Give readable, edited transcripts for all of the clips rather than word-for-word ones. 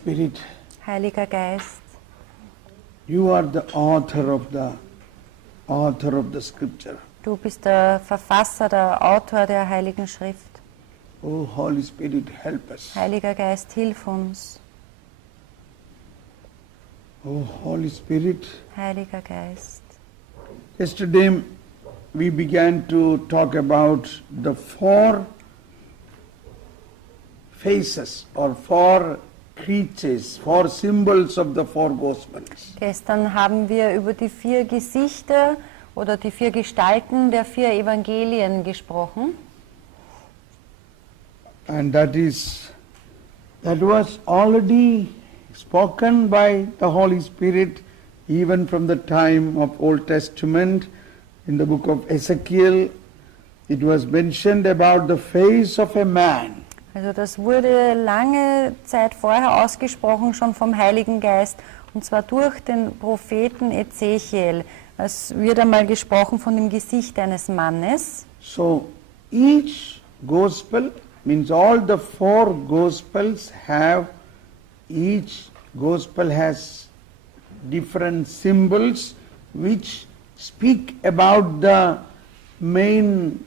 Spirit, Heiliger Geist, you are the author of the scripture. du bist der Verfasser, der Autor der Heiligen Schrift. Oh, Holy Spirit, help us. Heiliger Geist, hilf uns. Oh, Holy Spirit. Heiliger Geist. Yesterday we began to talk about the four faces or four creatures, four symbols of the four Gospels. Gestern haben wir über die 4 Gesichter oder die 4 Gestalten der 4 Evangelien gesprochen. And that was already spoken by the Holy Spirit even from the time of Old Testament. In the book of Ezekiel, it was mentioned about the face of a man. Also das wurde lange Zeit vorher ausgesprochen, schon vom Heiligen Geist, und zwar durch den Propheten Ezechiel. Es wird einmal gesprochen von dem Gesicht eines Mannes. So each Gospel means all the 4 Gospels each Gospel has different symbols which speak about the main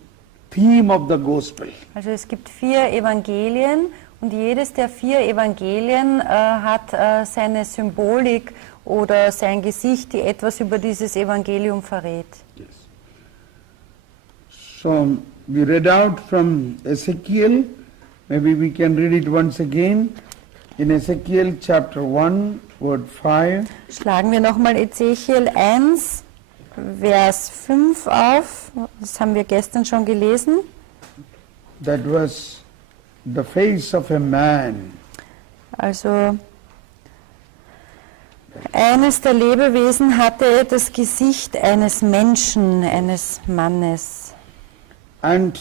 theme of the Gospel. Also es gibt 4 Evangelien und jedes der 4 Evangelien hat seine Symbolik oder sein Gesicht, die etwas über dieses Evangelium verrät. Yes. So we read out from Ezekiel, maybe we can read it once again. In Ezekiel chapter 1, word 5. Schlagen wir nochmal Ezechiel 1, Vers 5 auf. Das haben wir gestern schon gelesen. That was the face of a man. Also eines der Lebewesen hatte das Gesicht eines Menschen, eines Mannes. And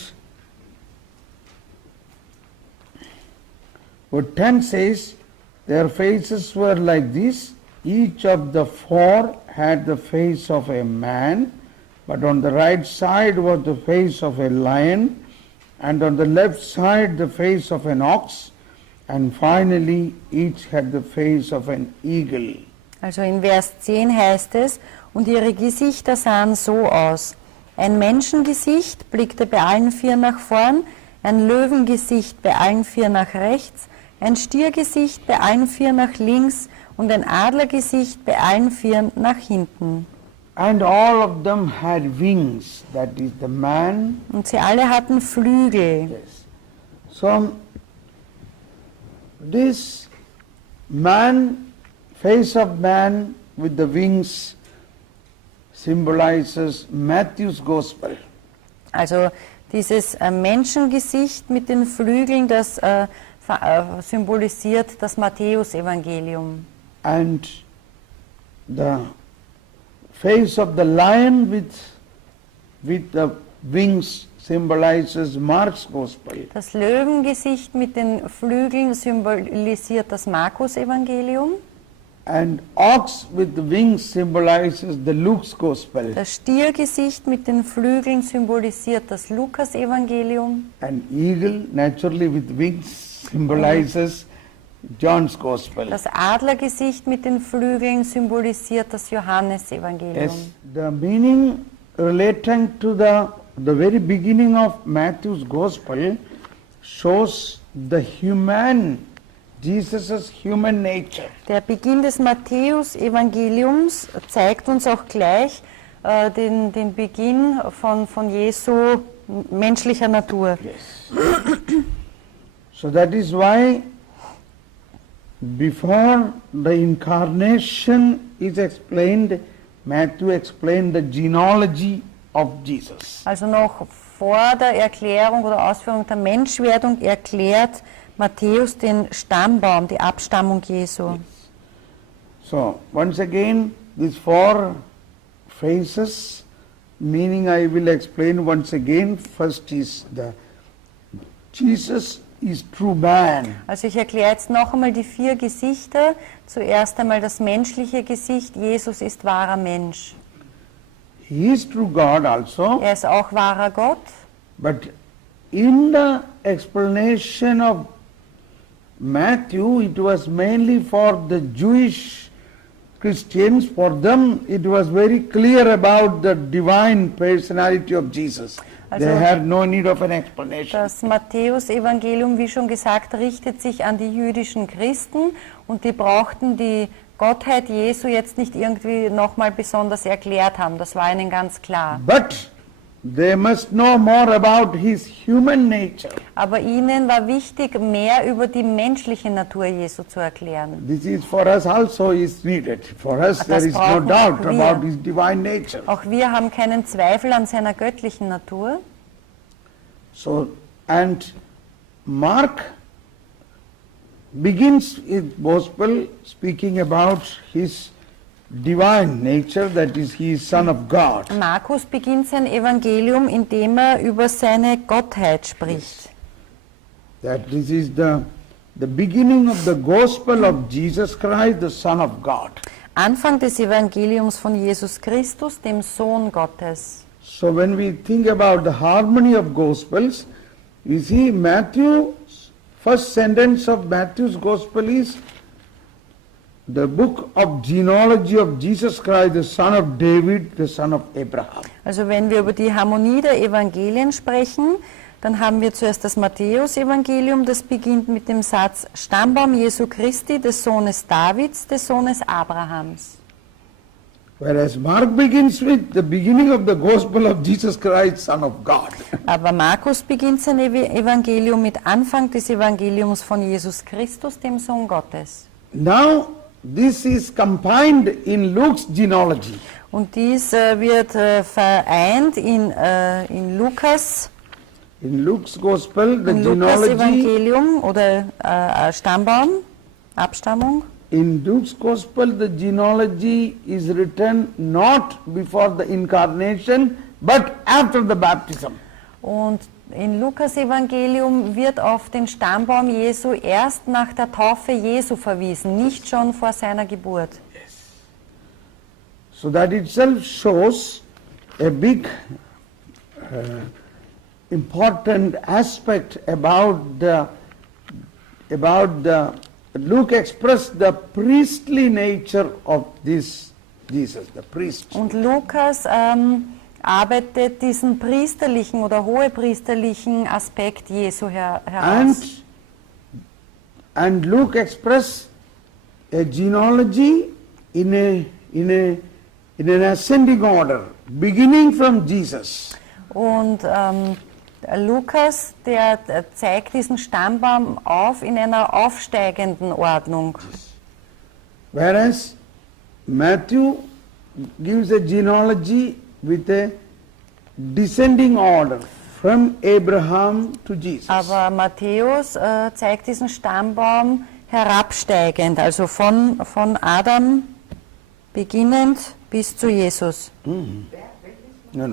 what 10 says, their faces were like this. Each of the 4 had the face of a man, but on the right side was the face of a lion, and on the left side the face of an ox, and finally each had the face of an eagle. Also in Vers 10 heißt es, und ihre Gesichter sahen so aus. Ein Menschengesicht blickte bei allen 4 nach vorn, ein Löwengesicht bei allen 4 nach rechts, ein Stiergesicht bei allen 4 nach links und ein Adlergesicht bei allen 4 nach hinten. And all of them had wings, that is the man. Und sie alle hatten Flügel. Yes. So this man, face of man with the wings symbolizes Matthew's Gospel. Also dieses Menschengesicht mit den Flügeln, das symbolisiert das Matthäus-Evangelium. And the face of the lion with the wings symbolizes Mark's Gospel. Das Löwengesicht mit den Flügeln symbolisiert das Markus-Evangelium. And ox with the wings symbolizes the Luke's Gospel. Das Stiergesicht mit den Flügeln symbolisiert das Lukas-Evangelium. And eagle, naturally with wings, symbolizes John's Gospel. Das Adlergesicht mit den Flügeln symbolisiert das Johannes-Evangelium. Yes, the meaning relating to the very beginning of Matthew's Gospel shows the Jesus' human nature. Der Beginn des Matthäus-Evangeliums zeigt uns auch gleich den Beginn von Jesu menschlicher Natur. Yes. So that is why before the incarnation is explained, Matthew explained the genealogy of Jesus. Also noch vor der Erklärung oder Ausführung der Menschwerdung erklärt Matthäus den Stammbaum, die Abstammung Jesu. Yes. So once again, these 4 faces, meaning I will explain once again. First is Jesus is true man. Also ich erkläre jetzt noch einmal die 4 Gesichter. Zuerst einmal das menschliche Gesicht. Jesus ist wahrer Mensch. He is true God also. Er ist auch wahrer Gott. But in the explanation of Matthew, it was mainly for the Jewish Christians. For them, it was very clear about the divine personality of Jesus. Also, They had no need of an explanation. Das Matthäus-Evangelium, wie schon gesagt, richtet sich an die jüdischen Christen und die brauchten die Gottheit Jesu jetzt nicht irgendwie nochmal besonders erklärt haben. Das war ihnen ganz klar. But they must know more about his human nature. Aber ihnen war wichtig, mehr über die menschliche Natur Jesu zu erklären. This is for us also is needed. For us Das there is no brauchen doubt auch wir. about his divine nature. Auch wir haben keinen Zweifel an seiner göttlichen Natur. So, and Mark begins his gospel speaking about his divine nature, that is, he is Son of God. Markus beginnt sein Evangelium, indem er über seine Gottheit spricht. That this is the beginning of the gospel of Jesus Christ, the Son of God. Anfang des Evangeliums von Jesus Christus, dem Sohn Gottes. So when we think about the harmony of gospels, we see Matthew's first sentence of Matthew's gospel is the book of genealogy of Jesus Christ, the son of David, the son of Abraham. Also wenn wir über die Harmonie der Evangelien sprechen, dann haben wir zuerst das Matthäus-Evangelium, das beginnt mit dem Satz Stammbaum Jesu Christi, des Sohnes Davids, des Sohnes Abrahams. Whereas Mark begins with the beginning of the gospel of Jesus Christ, Son of God. Aber Markus beginnt sein Evangelium mit Anfang des Evangeliums von Jesus Christus, dem Sohn Gottes. Now, this is combined in Luke's genealogy. Und dies wird vereint in Lukas, In Luke's gospel, the in Lukas genealogy, Evangelium oder Stammbaum, Abstammung. in Luke's gospel, the genealogy is written not before the incarnation, but after the baptism. Und in Lukas Evangelium wird auf den Stammbaum Jesu erst nach der Taufe Jesu verwiesen, nicht schon vor seiner Geburt. So that itself shows a big important aspect about the Luke expressed the priestly nature of this Jesus, the priest. Und Lukas arbeitet diesen priesterlichen oder hohepriesterlichen Aspekt Jesu heraus. And Luke expressed a genealogy in an ascending order, beginning from Jesus. Und Lukas, der zeigt diesen Stammbaum auf in einer aufsteigenden Ordnung. Whereas Matthew gives a genealogy with a descending order from Abraham to Jesus. Aber Matthäus zeigt diesen Stammbaum herabsteigend, also von Adam beginnend bis zu Jesus. No.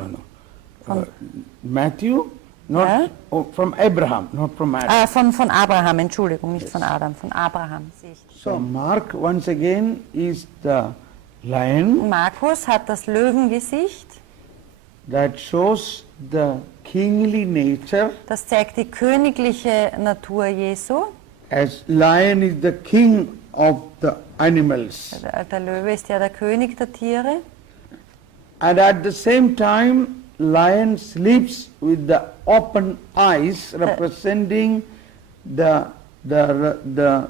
Matthew, not from Abraham, not from Adam. Von Abraham, Entschuldigung, nicht von Adam, von Abraham. So Mark once again is the lion Markus hat das Löwengesicht, that shows the kingly nature, das zeigt die königliche Natur Jesu. as lion is the king of the animals. Der Löwe ist ja der König der Tiere. And at the same time, lion sleeps with the open eyes, representing the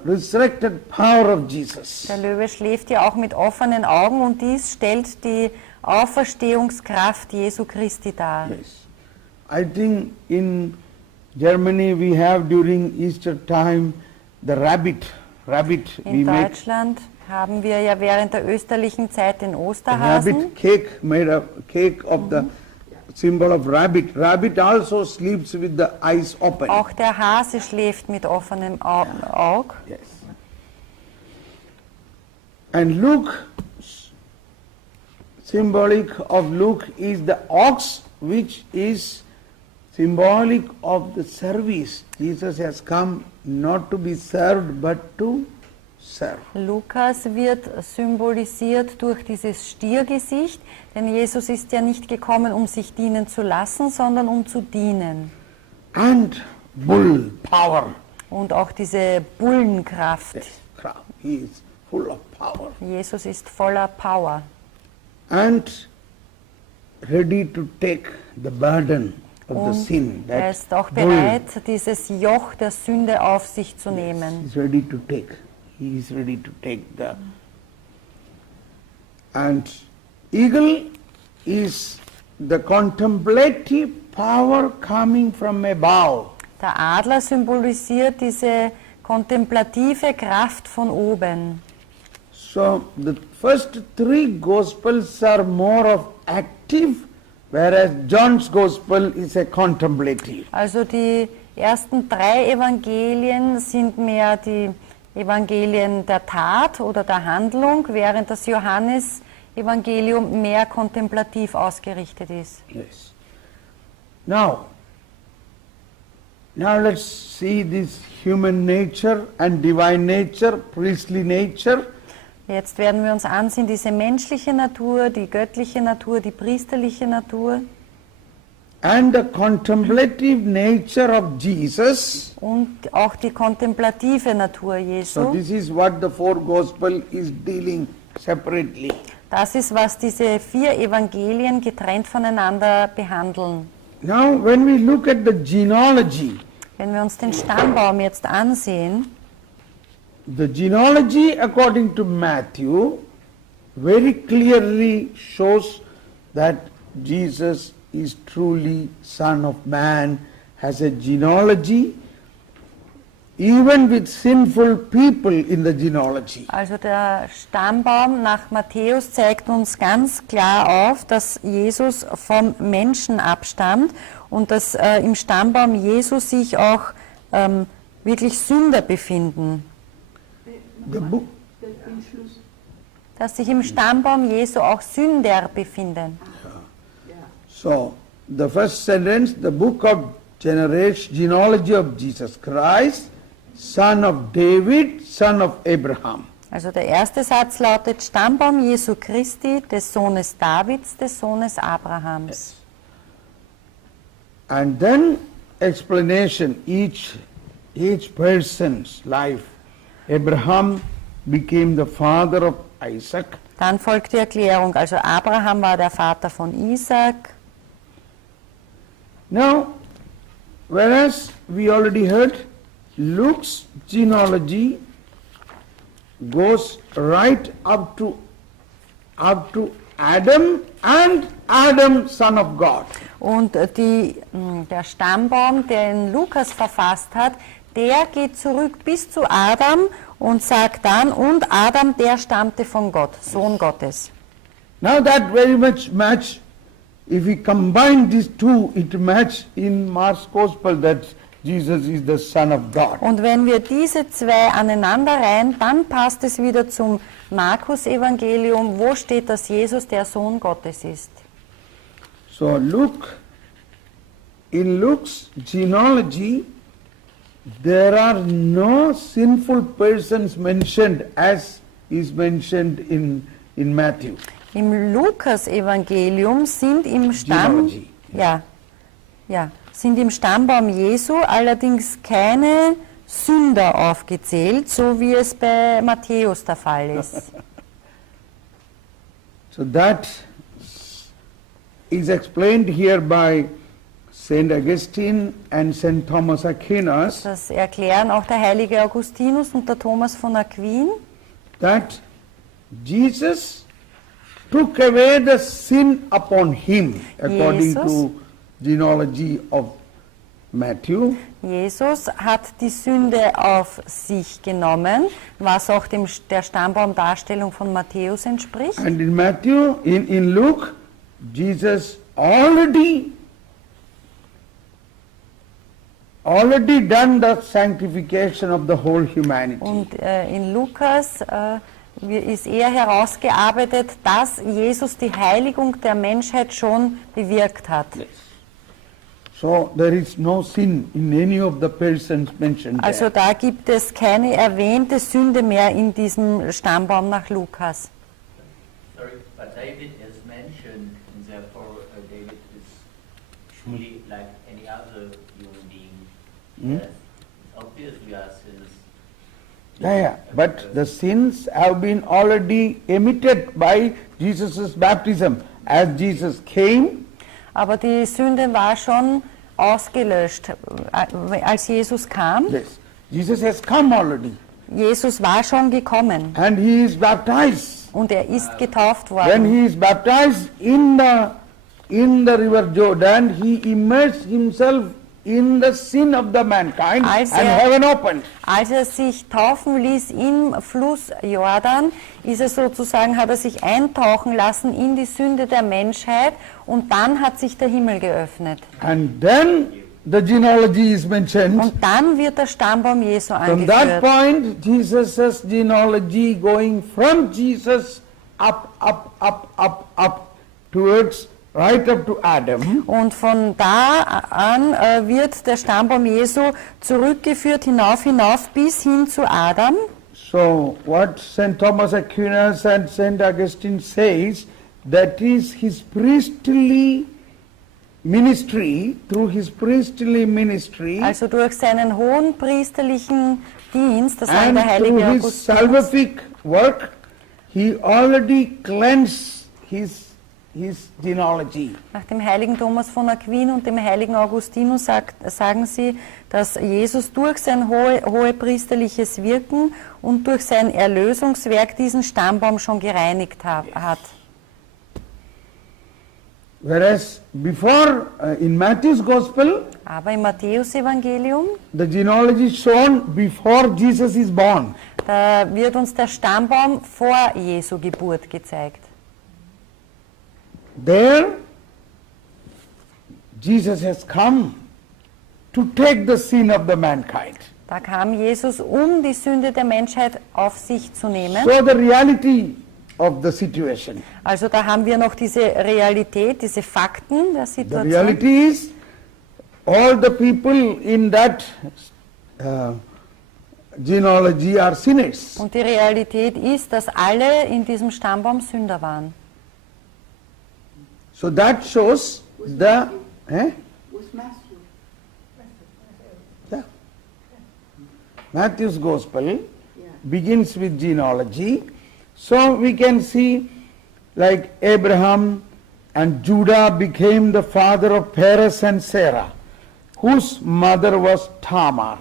resurrected power of Jesus. Der Löwe schläft ja auch mit offenen Augen und dies stellt die Auferstehungskraft Jesu Christi dar. Yes. I think in Germany we have during Easter time the rabbit In Deutschland haben wir ja während der österlichen Zeit den a Osterhasen. rabbit cake, made a cake of the symbol of rabbit. Rabbit also sleeps with the eyes open. Auch der Hase schläft mit offenem Auge. Yes. And Luke, symbolic of Luke is the ox, which is symbolic of the service. Jesus has come not to be served but to serve. Lukas wird symbolisiert durch dieses Stiergesicht, denn Jesus ist ja nicht gekommen, um sich dienen zu lassen, sondern um zu dienen. And bull, power. Und auch diese Bullenkraft. Yes, he is full of power. Jesus ist voller Power. And ready to take the burden of the Und sin. er ist auch bull bereit, dieses Joch der Sünde auf sich zu nehmen. is ready to take. He is ready to take the. And eagle is the contemplative power coming from above. Der Adler symbolisiert diese kontemplative Kraft von oben. So the first three Gospels are more of active, whereas John's Gospel is a contemplative. Also die ersten 3 Evangelien sind mehr die Evangelien der Tat oder der Handlung, während das Johannes-Evangelium mehr kontemplativ ausgerichtet ist. Yes. Now let's see this human nature and divine nature, priestly nature. Jetzt werden wir uns ansehen, diese menschliche Natur, die göttliche Natur, die priesterliche Natur And the contemplative nature of Jesus. und auch die kontemplative Natur So Jesu. this is what the four gospel is dealing separately. Das ist, was diese 4 Evangelien getrennt voneinander behandeln. Now when we look at the genealogy, Wenn wir uns den Stammbaum jetzt ansehen, the genealogy according to Matthew very clearly shows that Jesus is truly Son of Man, has a genealogy, even with sinful people in the genealogy. also der Stammbaum nach Matthäus zeigt uns ganz klar auf, dass Jesus vom Menschen abstammt und dass im Stammbaum Jesu sich auch wirklich Sünder befinden. The book, Dass sich im Stammbaum Jesu auch Sünder befinden. so the first sentence, the book of genealogy of Jesus Christ, son of David, son of Abraham. Also der erste Satz lautet Stammbaum Jesu Christi, des Sohnes Davids, des Sohnes Abrahams. And then explanation, each person's life. Abraham became the father of Isaac. Dann folgt die Erklärung, also Abraham war der Vater von Isaac. Now, whereas we already heard, Luke's genealogy goes right up to Adam and Adam, son of God. Und der Stammbaum, den Lukas verfasst hat, der geht zurück bis zu Adam und sagt dann, und Adam, der stammte von Gott, Sohn Gottes. Now that very much match, if we combine these two, it match in Mark's Gospel that Jesus is the Son of God. Und wenn wir diese 2 aneinander reihen, dann passt es wieder zum Markus-Evangelium, wo steht, dass Jesus der Sohn Gottes ist. So in Luke's genealogy, there are no sinful persons mentioned as is mentioned in Matthew. Im Lukas-Evangelium sind im Genealogy. sind im Stammbaum Jesu allerdings keine Sünder aufgezählt, so wie es bei Matthäus der Fall ist. So that is explained here by Saint Augustine and Saint Thomas Aquinas, Das erklären auch der heilige Augustinus und der Thomas von Aquin, that Jesus took away the sin upon him, according Jesus. to genealogy of Matthew. Jesus hat die Sünde auf sich genommen, was auch der Stammbaumdarstellung von Matthäus entspricht. And in Matthew, in Luke, Jesus already done the sanctification of the whole humanity. Und in Lukas ist eher herausgearbeitet, dass Jesus die Heiligung der Menschheit schon bewirkt hat. So there is no sin in any of the persons mentioned Also there. da gibt es keine erwähnte Sünde mehr in diesem Stammbaum nach Lukas. Sorry, but David is mentioned, and therefore David is truly like any other human being. Yes. obviously our sins. Yeah. But the sins have been already emitted by Jesus' baptism. As Jesus came, Aber die Sünde war schon ausgelöscht, als Jesus kam. yes, Jesus has come already. Jesus war schon gekommen And he is baptized. und er ist getauft When worden. he is baptized in the river Jordan, he immersed himself in the sin of the mankind Als and er- heaven opened. Als er sich taufen ließ im Fluss Jordan, hat er sich eintauchen lassen in die Sünde der Menschheit und dann hat sich der Himmel geöffnet. And then the genealogy is mentioned. Und dann wird der Stammbaum Jesu From that angeführt. point, Jesus' genealogy going from Jesus up towards right up to Adam. Und von da an wird der Stammbaum Jesu zurückgeführt, hinauf bis hin zu Adam. So what St. Thomas Aquinas and St. Augustine says, that is his priestly ministry, through his priestly ministry Also durch seinen hohen priesterlichen Dienst, das war and der heilige through his Augustinus. salvific work, he already cleansed his genealogy. Nach dem heiligen Thomas von Aquin und dem heiligen Augustinus sagen sie, dass Jesus durch sein hohepriesterliches Wirken und durch sein Erlösungswerk diesen Stammbaum schon gereinigt hat. Whereas before, in Matthew's Gospel, Aber im Matthäusevangelium, the genealogy is shown before Jesus is born. da wird uns der Stammbaum vor Jesu Geburt gezeigt. There, Jesus has come to take the sin of the mankind. Da kam Jesus, um die Sünde der Menschheit auf sich zu nehmen. So the reality of the situation. Also da haben wir noch diese Realität, diese Fakten der The Situation. reality is, all the people in that genealogy are sinners. Und die Realität ist, dass alle in diesem Stammbaum Sünder waren. So that shows the... Who's Matthew? Yeah. Matthew's Gospel Yeah. begins with genealogy. So we can see like Abraham and Judah became the father of Perez and Sarah, whose mother was Tamar.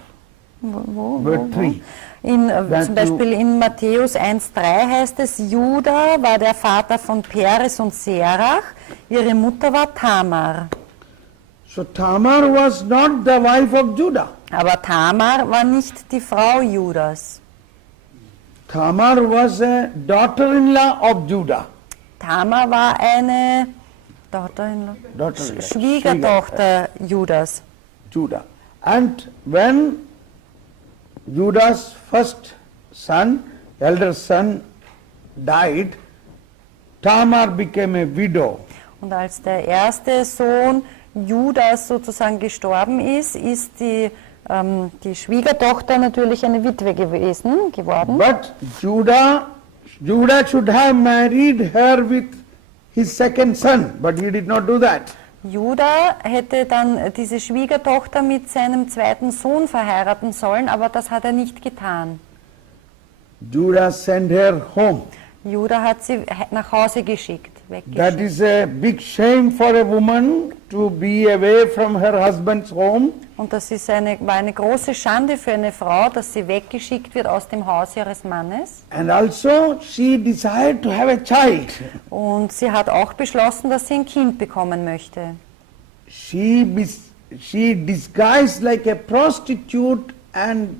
Verse 3. Zum Beispiel in Matthäus 1,3 heißt es, Judah war der Vater von Peres und Serach, ihre Mutter war Tamar. So Tamar was not the wife of Judah. Aber Tamar war nicht die Frau Judas. Tamar was a daughter-in-law of Judah. Tamar war eine Daughter-in-law. Schwiegertochter Judas. Judah. And when Judah's first son, elder son, died, Tamar became a widow. Und als der erste Sohn Judas sozusagen gestorben ist, ist die Schwiegertochter natürlich eine Witwe geworden. But Judah should have married her with his second son, but he did not do that. Judah hätte dann diese Schwiegertochter mit seinem zweiten Sohn verheiraten sollen, aber das hat er nicht getan. Judah sent her home. Judah hat sie nach Hause geschickt, That weggeschickt. is a big shame for a woman to be away from her husband's home. Und das war eine große Schande für eine Frau, dass sie weggeschickt wird aus dem Haus ihres Mannes. And also she desired to have a child. Und sie hat auch beschlossen, dass sie ein Kind bekommen möchte. She disguised like a prostitute and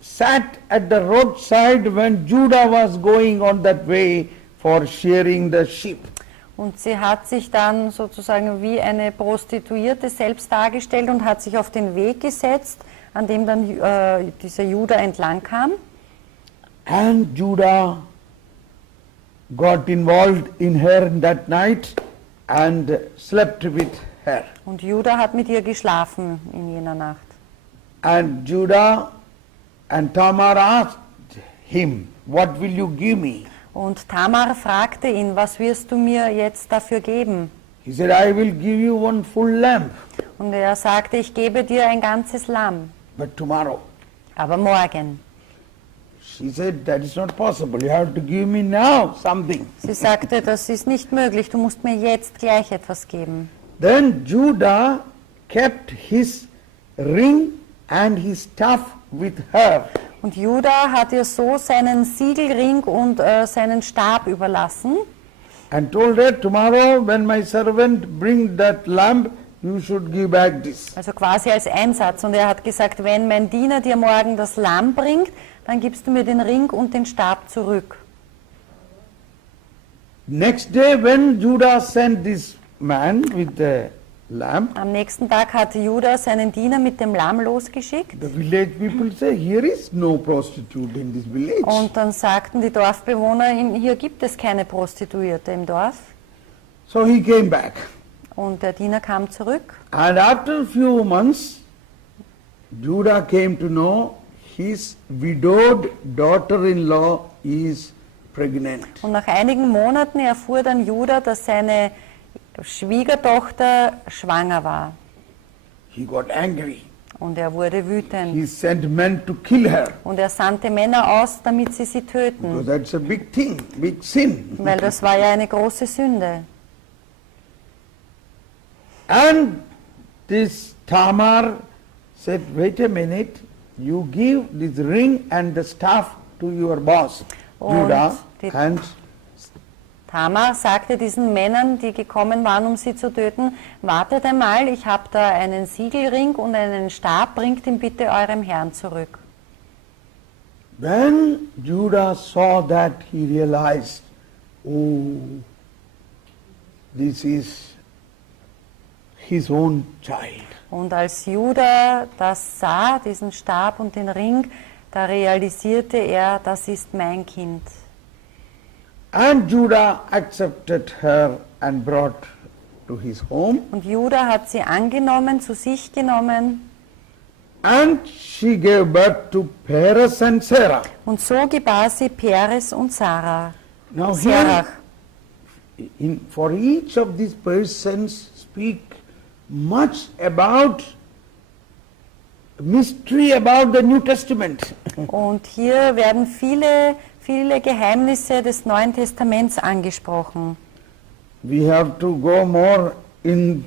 sat at the roadside when Judah was going on that way for shearing the sheep. Und sie hat sich dann sozusagen wie eine Prostituierte selbst dargestellt und hat sich auf den Weg gesetzt, an dem dann dieser Judah entlang kam. And Judah got involved in her that night and slept with her. Und Judah hat mit ihr geschlafen in jener Nacht. And Judah and Tamar asked him, "What will you give me?" Und Tamar fragte ihn, was wirst du mir jetzt dafür geben? He said, I will give you one full lamb, Und er sagte, ich gebe dir ein ganzes Lamm, but tomorrow. aber morgen. She said, that is not possible. You have to give me now something. Sie sagte, das ist nicht möglich, du musst mir jetzt gleich etwas geben. Then Judah kept his ring and his staff with her. Und Judah hat ihr so seinen Siegelring und seinen Stab überlassen And told her, tomorrow when my servant bring that lamb, you should give back this. also quasi als Einsatz. Und er hat gesagt, wenn mein Diener dir morgen das Lamm bringt, dann gibst du mir den Ring und den Stab zurück. Next day when Judah sent this man with the lamb, Am nächsten Tag hat Judah seinen Diener mit dem Lamm losgeschickt. the village people say, here is no prostitute in this village. Und dann sagten die Dorfbewohner ihm, hier gibt es keine Prostituierte im Dorf. So he came back. Und der Diener kam zurück. And after a few months, Judah came to know his widowed daughter-in-law is pregnant. Und nach einigen Monaten erfuhr dann Judah, dass seine Schwiegertochter schwanger war. He got angry. Und er wurde wütend. He sent men to kill her. Und er sandte Männer aus, damit sie töten. Because that's a big thing, big sin. Weil das war ja eine große Sünde. And this Tamar said, wait a minute, you give this ring and the staff to your boss, Und Judah, die- and Tamar sagte diesen Männern, die gekommen waren, um sie zu töten, wartet einmal, ich habe da einen Siegelring und einen Stab, bringt ihn bitte eurem Herrn zurück. when Judah saw that, he realized, oh, this is his own child. Und als Judah das sah, diesen Stab und den Ring, da realisierte er, das ist mein Kind. And Judah accepted her and brought to his home. Und Judah hat sie angenommen, zu sich genommen, And she gave birth to Perez and Sarah. und so gebar sie Peres und Sarah. Now Serach. here, for each of these persons speak much about mystery about the New Testament. Und hier werden viele Geheimnisse des Neuen Testaments angesprochen. We have to go more in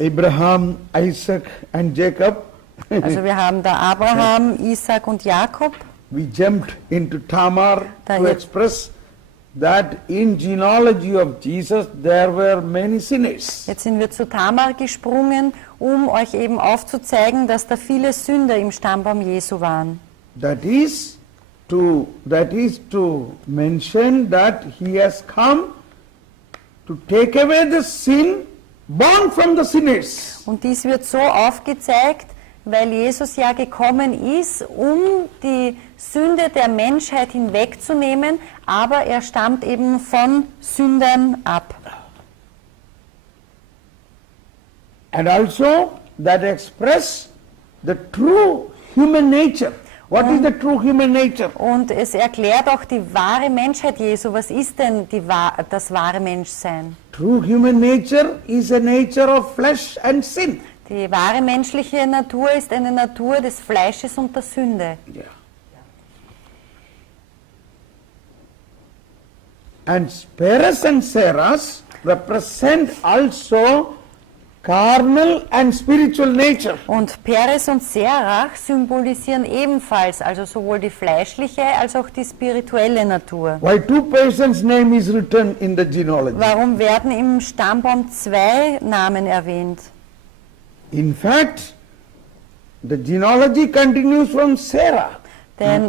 Abraham, Isaac and Jacob. Also wir haben da Abraham, Isaac und Jakob. We jumped into Tamar Da to hier- express that in genealogy of Jesus there were many sinners. Jetzt sind wir zu Tamar gesprungen, um euch eben aufzuzeigen, dass da viele Sünder im Stammbaum Jesu waren. That is to mention that he has come to take away the sin born from the sinners. Und dies wird so aufgezeigt, weil Jesus ja gekommen ist, um die Sünde der Menschheit hinwegzunehmen, aber er stammt eben von Sündern ab. And also that express the true human nature. What is the true human nature? Und es erklärt auch die wahre Menschheit Jesu. Was ist denn das wahre Menschsein? True human nature is a nature of flesh and sin. Die wahre menschliche Natur ist eine Natur des Fleisches und der Sünde. Yeah. And Perez and Sarah's represent also carnal and spiritual nature. Und Peres und Serach symbolisieren ebenfalls, also sowohl die fleischliche als auch die spirituelle Natur. Why two persons' name is written in the genealogy? Warum werden im Stammbaum zwei Namen erwähnt? In fact, the genealogy continues from Sarah. Denn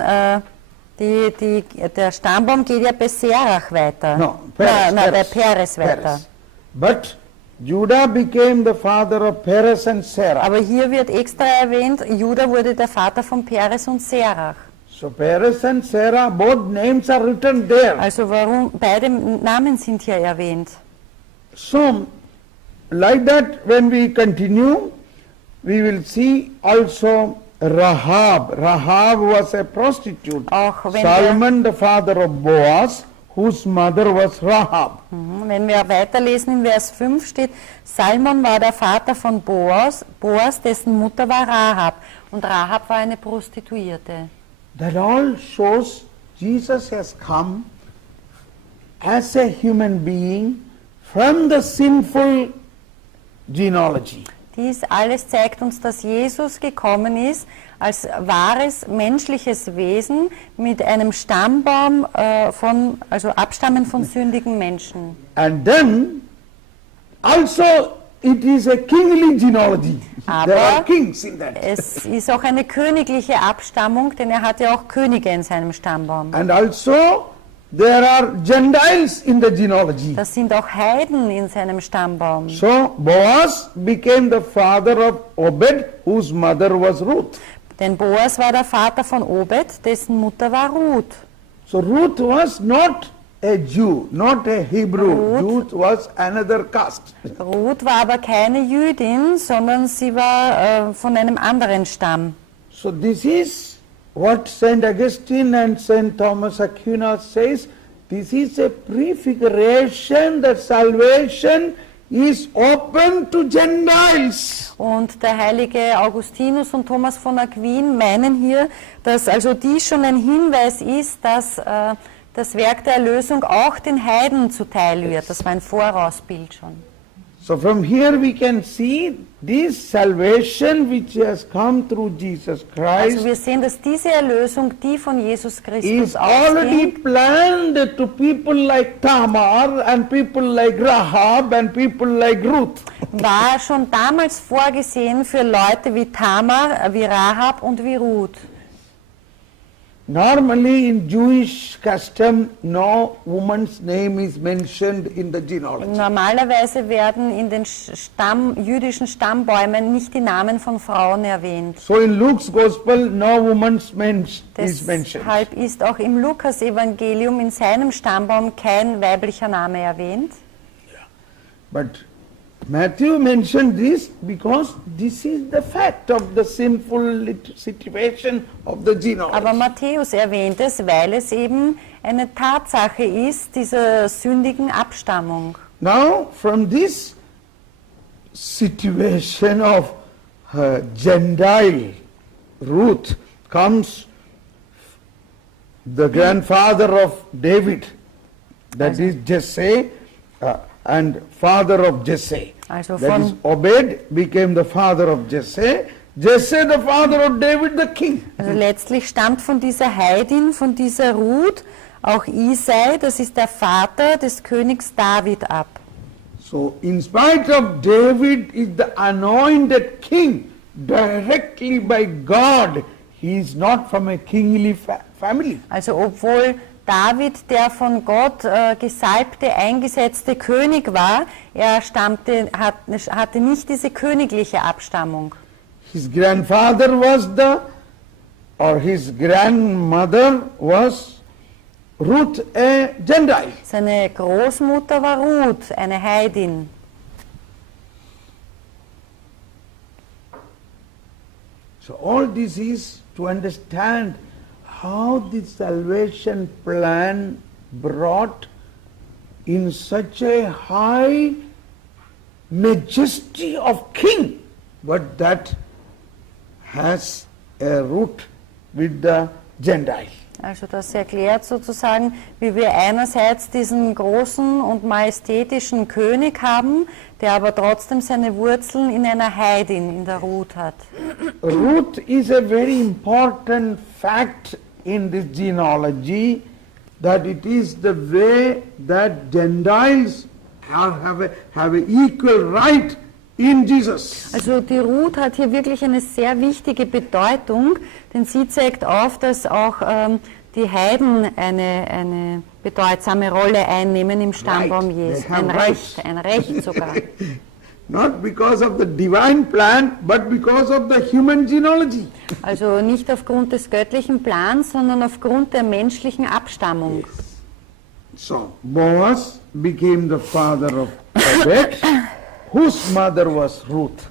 der Stammbaum geht ja bei Serach weiter. No, Perez, bei Peres weiter. Perez. But Judah became the father of Perez and Sarah. Aber hier wird extra erwähnt, Judah wurde der Vater von Peres und Serach. So Perez and Sarah, both names are written there. Also warum beide Namen sind hier erwähnt? So, like that, when we continue, we will see also Rahab. Rahab was a prostitute. Auch wenn Solomon, the father of Boaz, whose mother was Rahab. Wenn wir weiterlesen, in Vers 5 steht, Salmon war der Vater von Boas, dessen Mutter war Rahab. Und Rahab war eine Prostituierte. That all shows Jesus has come as a human being from the sinful genealogy. Dies alles zeigt uns, dass Jesus gekommen ist als wahres menschliches Wesen mit einem Stammbaum also Abstammen von sündigen Menschen. And then also it is a kingly genealogy. There are Aber kings in that. es ist auch eine königliche Abstammung, denn er hat ja auch Könige in seinem Stammbaum. And also there are Gentiles in the genealogy. Das sind auch Heiden in seinem Stammbaum. So Boaz became the father of Obed, whose mother was Ruth. Denn Boas war der Vater von Obed, dessen Mutter war Ruth. So Ruth was not a Jew, not a Hebrew. Ruth. Ruth was another caste. Ruth war aber keine Jüdin, sondern sie war von einem anderen Stamm. So this is what Saint Augustine and Saint Thomas Aquinas says. This is a prefiguration that salvation is open to Gentiles. Und der heilige Augustinus und Thomas von Aquin meinen hier, dass also dies schon ein Hinweis ist, dass das Werk der Erlösung auch den Heiden zuteil wird. Das war ein Vorausbild schon. So from here we can see this salvation which has come through Jesus Also Christ wir sehen, dass diese Erlösung, die von Jesus Christus is already ausgeht, planned to people like Tamar and people like Rahab and people like Ruth. war schon damals vorgesehen für Leute wie Tamar, wie Rahab und wie Ruth. Normally in Jewish custom, no woman's name is mentioned in the genealogy. Normalerweise werden in den jüdischen Stammbäumen nicht die Namen von Frauen erwähnt. So in Luke's Gospel, no woman's name is mentioned. Deshalb ist auch im Lukas-Evangelium in seinem Stammbaum kein weiblicher Name erwähnt. But Matthew mentioned this because this is the fact of the sinful situation of the Aber genealogy. Matthäus erwähnt es, weil es eben eine Tatsache ist, dieser sündigen Abstammung. Now, from this situation of Gentile Ruth comes the grandfather of David, that is Jesse, and father of Jesse. Also That is von, Obed became the father of Jesse. Jesse the father of David the king. also letztlich stammt von dieser Heidin, von dieser Ruth, auch Isai, das ist der Vater des Königs David ab. So in spite of David is the anointed king directly by God, he is not from a kingly family. Also obwohl David der von Gott gesalbte, eingesetzte König war, er hatte nicht diese königliche Abstammung. His grandfather was his grandmother was Ruth, a Gentile. Seine Großmutter war Ruth, eine Heidin. So all this is to understand how the salvation plan brought in such a high majesty of king, but that has a root with the Gentile. Also das erklärt sozusagen, wie wir einerseits diesen großen und majestätischen König haben, der aber trotzdem seine Wurzeln in einer Heidin, in der Ruth hat. Ruth is a very important fact in this genealogy, that it is the way that Gentiles have an equal right in Jesus. Also die Ruth hat hier wirklich eine sehr wichtige Bedeutung, denn sie zeigt auf, dass auch die Heiden eine bedeutsame Rolle einnehmen im Stammbaum Right. Jesu. They have Ein Recht sogar. Not because of the divine plan, but because of the human genealogy. Also nicht aufgrund des göttlichen Plans, sondern aufgrund der menschlichen Abstammung. So Boaz became the father of Obed, whose mother was Ruth.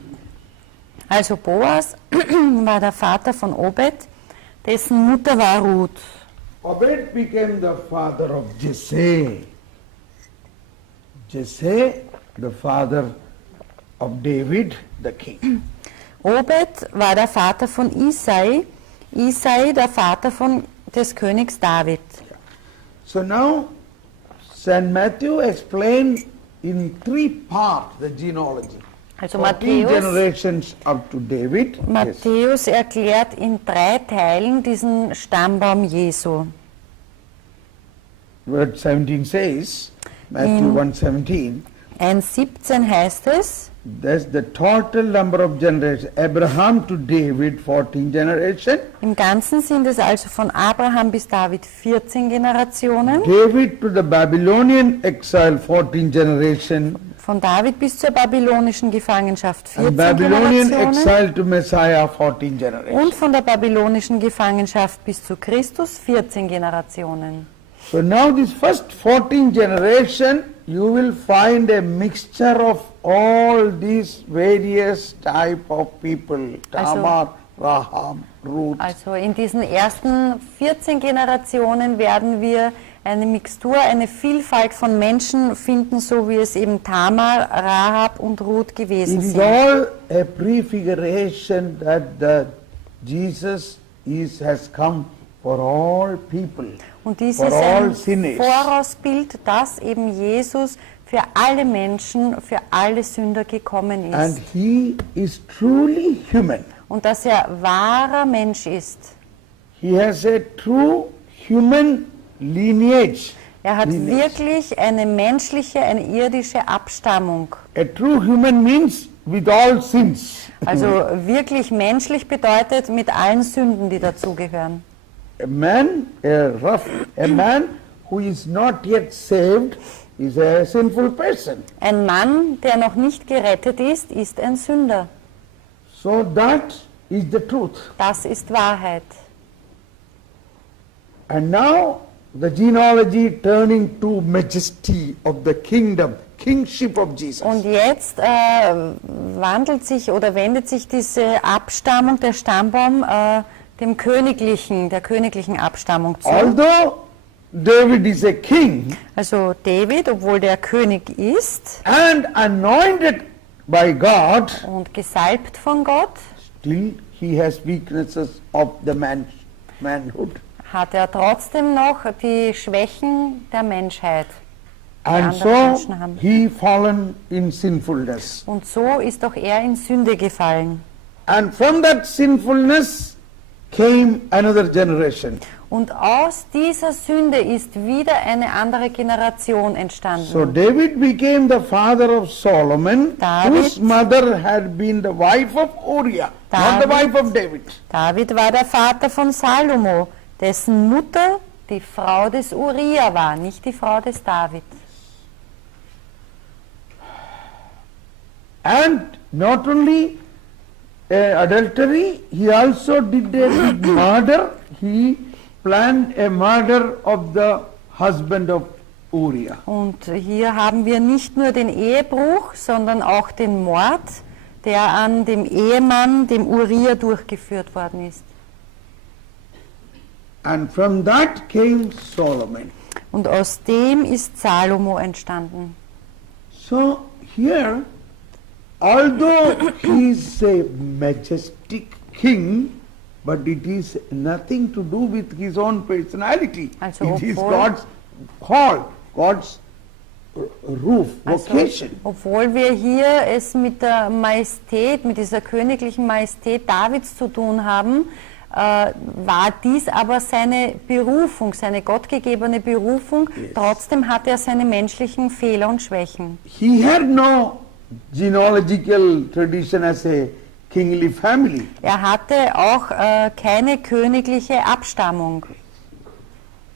Also Boas war der Vater von Obed, dessen Mutter war Ruth. Obed became the father of Jesse. Jesse, the father of David, the king. Obed war der Vater von Isai, Isai der Vater des Königs David. So now, St. Matthew explained in 3 parts the genealogy. Also 14 generations up to David. Yes. Matthäus erklärt in 3 Teilen diesen Stammbaum Jesu. Verse 17 says, Matthew 1:17, 1,17 heißt es, that's the total number of generations. Abraham to David, 14 generations. im Ganzen sind es also von Abraham bis David 14 Generationen, David to the Babylonian exile, 14 generations. von David bis zur babylonischen Gefangenschaft 14 And Babylonian Generationen exile to Messiah, 14 generations. und von der babylonischen Gefangenschaft bis zu Christus 14 Generationen. So now this first 14 generation, you will find a mixture of all these various type of people. Tamar, Rahab, Ruth. Also in diesen ersten 14 Generationen werden wir eine Mixtur, eine Vielfalt von Menschen finden, so wie es eben Tamar, Rahab und Ruth It gewesen is sind. all a prefiguration that Jesus has come for all people. Und dies For ist all ein sinners. Vorausbild, dass eben Jesus für alle Menschen, für alle Sünder gekommen And ist. he is truly human. Und dass er wahrer Mensch ist. He has a true human lineage. Er hat Lineage. wirklich eine menschliche, eine irdische Abstammung. A true human means with all sins. Also wirklich menschlich bedeutet mit allen Sünden, die dazugehören. A man who is not yet saved is a sinful person. Ein Mann, der noch nicht gerettet ist ein Sünder. So that is the truth. Das ist Wahrheit. And now the genealogy turning to majesty of the kingdom, kingship of Jesus. Und jetzt wandelt sich oder wendet sich diese Abstammung, der Stammbaum, der königlichen Abstammung zu. Although David is a king Also David, obwohl der König ist and anointed by God, und gesalbt von Gott, still he has weaknesses of the manhood. hat er trotzdem noch die Schwächen der Menschheit. And andere so Menschen haben. he fallen in sinfulness. Und so ist auch er in Sünde gefallen. And from that sinfulness came another generation. Und aus dieser Sünde ist wieder eine andere Generation entstanden. So David became the father of Solomon, David. whose mother had been the wife of Uriah, not the David. wife of David. David war der Vater von Salomo, dessen Mutter die Frau des Uriah war, nicht die Frau des David. And not only adultery, he also did a big murder. He planned a murder of the husband of Uriah. Und hier haben wir nicht nur den Ehebruch, sondern auch den Mord, der an dem Ehemann, dem Uriah, durchgeführt worden ist. And from that came Solomon. Und aus dem ist Salomo entstanden. So here, although he is a majestic king, but it is nothing to do with his own personality. Also It is obwohl- God's call, God's roof, Also, vocation. obwohl wir hier es mit der Majestät, mit dieser königlichen Majestät Davids zu tun haben, war dies aber seine Berufung, seine gottgegebene Berufung. Yes. Trotzdem hat er seine menschlichen Fehler und Schwächen. He had no genealogical tradition as a kingly family. Er hatte auch keine königliche Abstammung.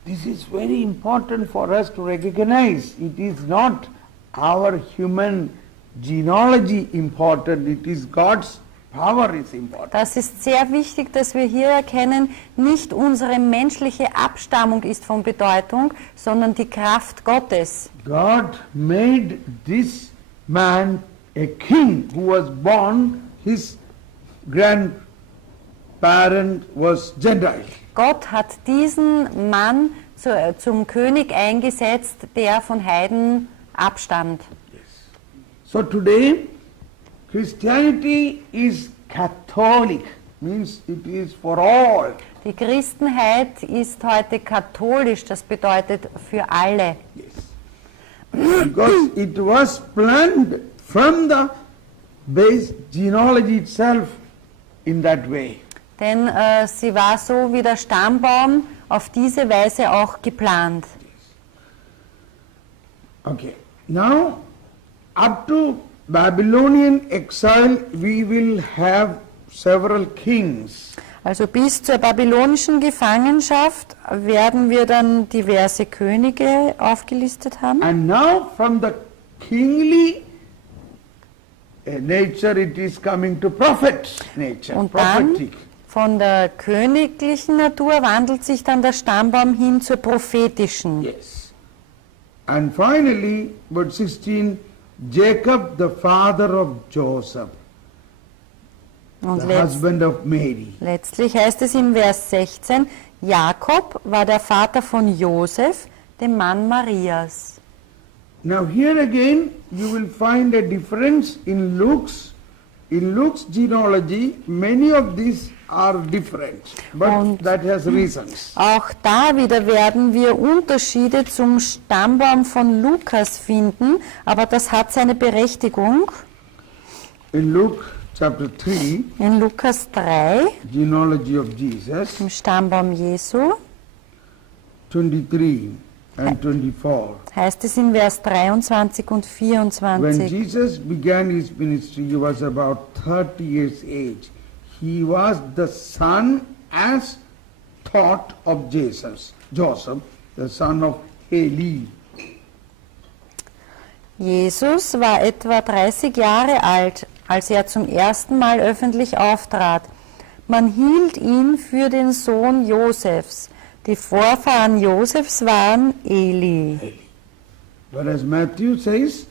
This is very important for us to recognize. It is not our human genealogy important, it is God's power is important. Das ist sehr wichtig, dass wir hier erkennen, nicht unsere menschliche Abstammung ist von Bedeutung, sondern die Kraft Gottes. God made this man a king who was born, his grandparent was Gentile. Gott hat diesen Mann zum König eingesetzt, der von Heiden abstammt. So today, Christianity is Catholic, means it is for all. Die Christenheit ist heute katholisch, das bedeutet für alle. Because it was planned from the base genealogy itself in that way. Denn sie war so wie der Stammbaum auf diese Weise auch geplant. Okay, now up to Babylonian exile we will have several kings. Also bis zur babylonischen Gefangenschaft werden wir dann diverse Könige aufgelistet haben. And now from the kingly nature it is coming to prophet nature, Und dann prophetic. von der königlichen Natur wandelt sich dann der Stammbaum hin zur prophetischen. Yes. And finally, verse 16, Jacob, the father of Joseph, Und the husband of Mary. letztlich heißt es im Vers 16, Jakob war der Vater von Josef, dem Mann Marias. Now here again you will find a difference in Luke's genealogy. Many of these are different, but Und- that has reasons. Auch da wieder werden wir Unterschiede zum Stammbaum von Lukas finden, aber das hat seine Berechtigung. In Luke chapter 3, In Lukas 3, genealogy of Jesus, im Stammbaum Jesu, 23 and 24. heißt es in Vers 23 und When 24. Jesus began his ministry, he was about 30 years age. He was the son as thought of Joseph, the son of Heli. Jesus war etwa 30 Jahre alt, als er zum ersten Mal öffentlich auftrat. Man hielt ihn für den Sohn Josefs. Die Vorfahren Josefs waren Eli. Whereas Matthew says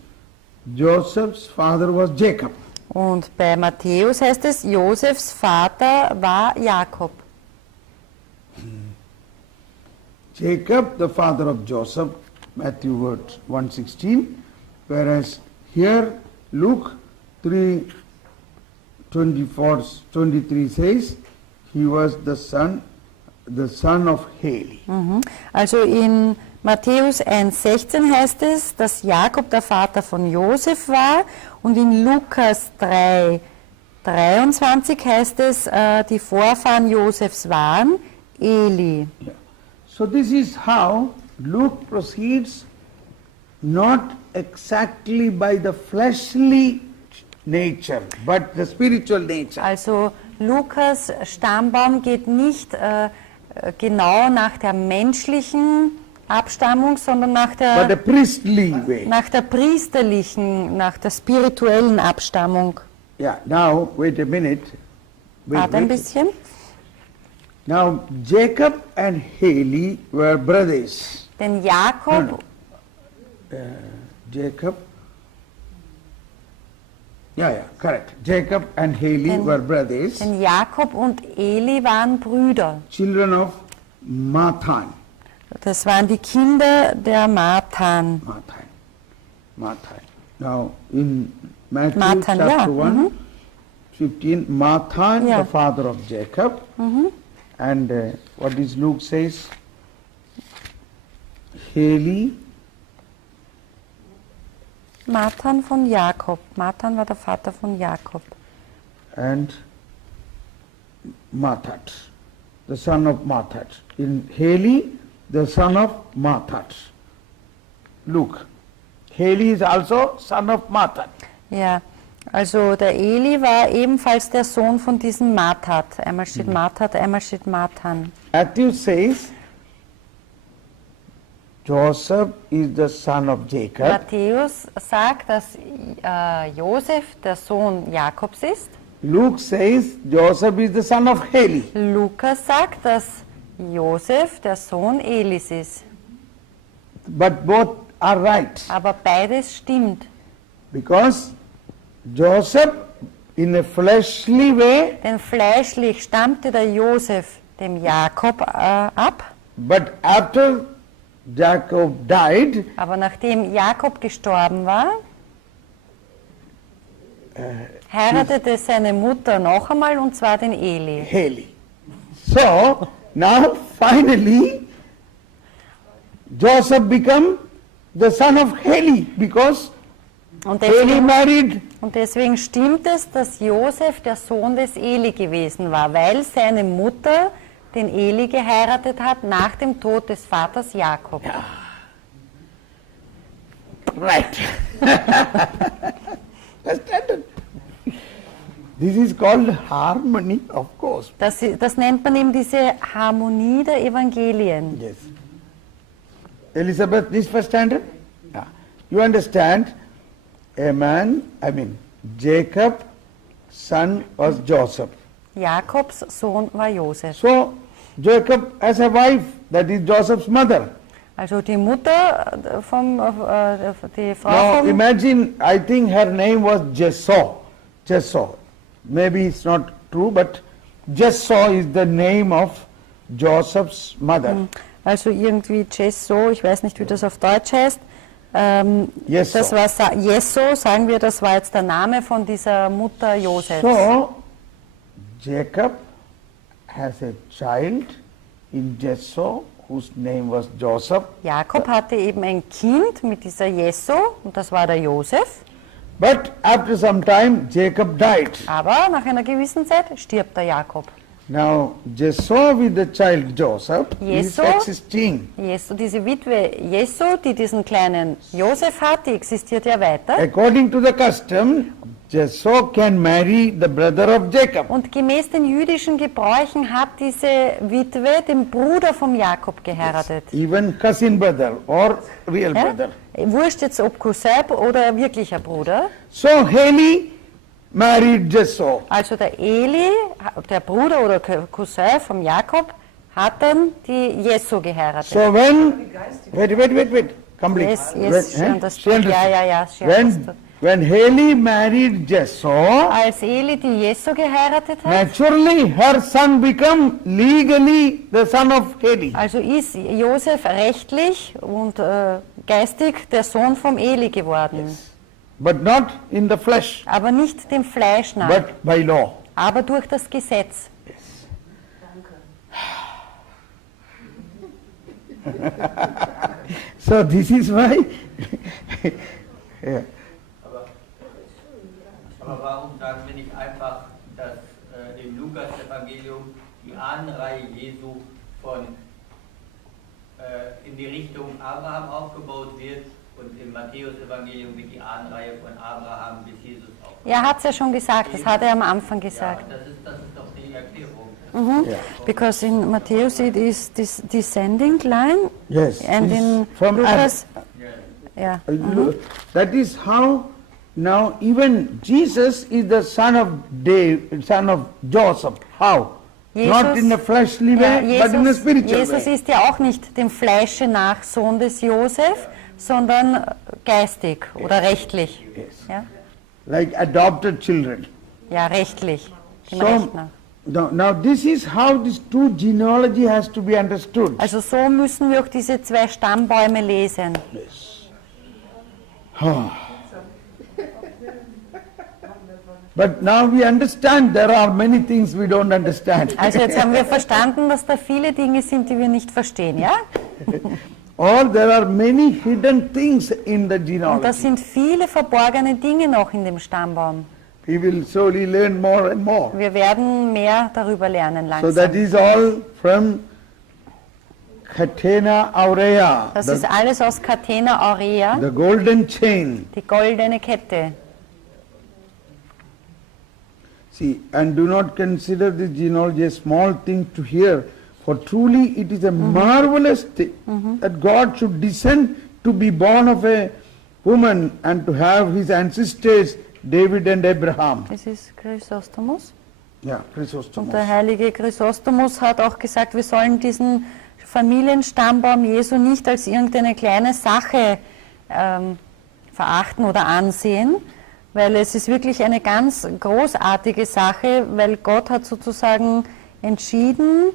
Joseph's father was Jacob. Und bei Matthäus heißt es, Josefs Vater war Jakob. Jacob, the father of Joseph, Matthew verse 1:16, whereas here Luke 3:24-23 says he was the son of Heli. Also in Matthäus 1,16 heißt es, dass Jakob der Vater von Josef war, und in Lukas 3,23 heißt es, die Vorfahren Josefs waren Eli. Yeah. So this is how Luke proceeds, not exactly by the fleshly nature, but the spiritual nature. Also Lukas Stammbaum geht nicht genau nach der menschlichen Abstammung, sondern nach But the der, priestly way. nach der priesterlichen, nach der spirituellen Abstammung. Yeah, now wait a minute. Warte ein bisschen. Now Jacob and Heli were brothers. Denn Jakob Jacob. Yeah, correct. Jacob and Heli Then- were brothers, Denn Jakob und Eli waren Brüder. children of Mathan. Das waren die Kinder der Mathan. Mathan. Now in Matthew Mathan, chapter yeah, 1, 15, Mathan, Yeah. the father of Jacob. And what is Luke says? Heli, Mathan von Jakob. Mathan war der Vater von Jakob. and Mathat, the son of Mathat. In Heli, the son of Mathat. Luke. Heli is also son of Mathat. Ja, also der Eli war ebenfalls der Sohn von diesem Mathat. Einmal steht Mathat, einmal steht Mathan. Matthew says Joseph is the son of Jacob. Matthäus sagt, dass Josef der Sohn Jakobs ist. Luke says Joseph is the son of Heli. Lukas sagt, dass Josef der Sohn Elis ist. But both are right Aber beides stimmt. because Joseph in a fleshly way Denn fleischlich stammte der Josef dem Jakob ab. But after Jacob died, Aber nachdem Jakob gestorben war, heiratete seine Mutter noch einmal, und zwar den Eli. Heli. So, now finally, Joseph became the son of Heli because Und Heli deswegen, married. und deswegen stimmt es, dass Josef der Sohn des Eli gewesen war, weil seine Mutter den Eli geheiratet hat nach dem Tod des Vaters Jakob. Right. Understand? This is called harmony, of course. Das nennt man eben diese Harmonie der Evangelien. Yes. Elizabeth, this verstanden? Yeah. You understand? A man, Jacob, son was Joseph. Jakobs Sohn war Josef. So, Jacob has a wife, that is Joseph's mother. Also die Mutter die Frau Now vom imagine, I think her name was Jesso. Maybe it's not true, but Jesso is the name of Joseph's mother. Also irgendwie Jesso, ich weiß nicht, wie das auf Deutsch heißt. Jesso. Das war Jesso, sagen wir, das war jetzt der Name von dieser Mutter Josefs. So, Jacob has a child in Jesso, whose name was Joseph. Jakob hatte eben ein Kind mit dieser Jesso, und das war der Josef. But after some time, Jacob died. Aber nach einer gewissen Zeit stirbt der Jakob. Now, Jesso with the child Joseph is Jesso? existing. Jesso, diese Witwe Jesso, die diesen kleinen Josef hat, die existiert ja weiter. According to the custom, Jesso can marry the brother of Jacob. Und gemäß den jüdischen Gebräuchen hat diese Witwe den Bruder vom Jakob geheiratet. Even cousin brother or real Ja? brother. Wurscht jetzt ob Cousin oder wirklicher Bruder. So Heli married Jesso. Also der Eli, der Bruder oder Cousin vom Jakob, hat dann die Jesso geheiratet. So when, wait, complete. Yes, she understood. Ja, she understood. When Heli married Jesso, Als Eli die Jesso geheiratet hat, naturally her son become legally the son of Heli. also ist Josef rechtlich und geistig der Sohn vom Eli geworden. But not in the flesh, Aber nicht dem Fleisch nach, but by law. aber durch das Gesetz. So this is why. Yeah. Aber warum sagen wir nicht einfach, dass im Lukas-Evangelium die Ahnenreihe Jesu in die Richtung Abraham aufgebaut wird und im Matthäus-Evangelium wird die Ahnenreihe von Abraham bis Jesus aufgebaut? Er hat es ja schon gesagt, das hat er am Anfang Ja, gesagt. das ist doch die Erklärung. Yeah. Because in Matthäus it is this descending line, Yes. and this in from Lucas, Ja. yeah. That is how now even Jesus is the son of Joseph. How? Not in a fleshly Ja, way, but in a spiritual Jesus way. ist ja auch nicht dem Fleische nach Sohn des Josef, sondern geistig oder rechtlich. Yes. Ja, Like adopted children. ja rechtlich, dem So, Recht nach. now this is how this two genealogy has to be understood. Also so müssen wir auch diese zwei Stammbäume lesen. But now we understand there are many things we don't understand. Also jetzt haben wir verstanden, dass da viele Dinge sind, die wir nicht verstehen, ja? Or there are many hidden things in the Und da genealogy. sind viele verborgene Dinge noch in dem Stammbaum. We will slowly learn more and more. Wir werden mehr darüber lernen So that langsam. is all from Catena Aurea, Das ist alles aus Catena Aurea, the golden chain. die goldene Kette. See, and do not consider this genealogy a small thing to hear, for truly it is a marvelous thing that God should descend to be born of a woman and to have his ancestors David and Abraham. Das ist Chrysostomus. Yeah, Und Chrysostomus. der heilige Chrysostomus hat auch gesagt, wir sollen diesen Familienstammbaum Jesu nicht als irgendeine kleine Sache verachten oder ansehen, weil es ist wirklich eine ganz großartige Sache, weil Gott hat sozusagen entschieden,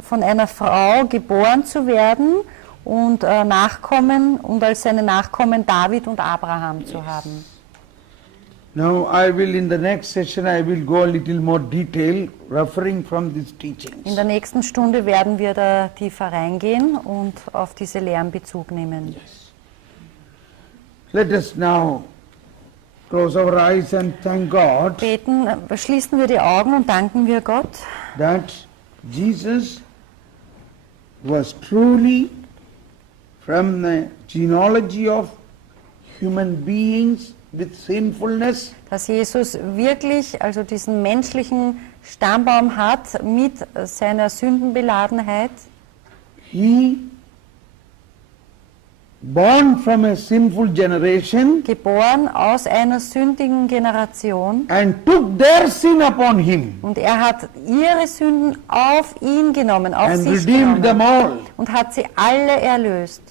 von einer Frau geboren zu werden und Nachkommen und als seine Nachkommen David und Abraham zu haben. Now I will in the next session I will go a little more detail referring from these teachings. In der nächsten Stunde werden wir da tiefer reingehen und auf diese Lehren Bezug nehmen. Let us now close our eyes and thank God Beten, schließen wir die Augen und danken wir Gott, that Jesus was truly from the genealogy of human beings with sinfulness, dass Jesus wirklich also diesen menschlichen Stammbaum hat mit seiner Sündenbeladenheit. he born from a sinful generation Geboren aus einer sündigen Generation and took their sin upon him und er hat ihre Sünden auf ihn genommen, auf and sich redeemed them genommen all. und hat sie alle erlöst.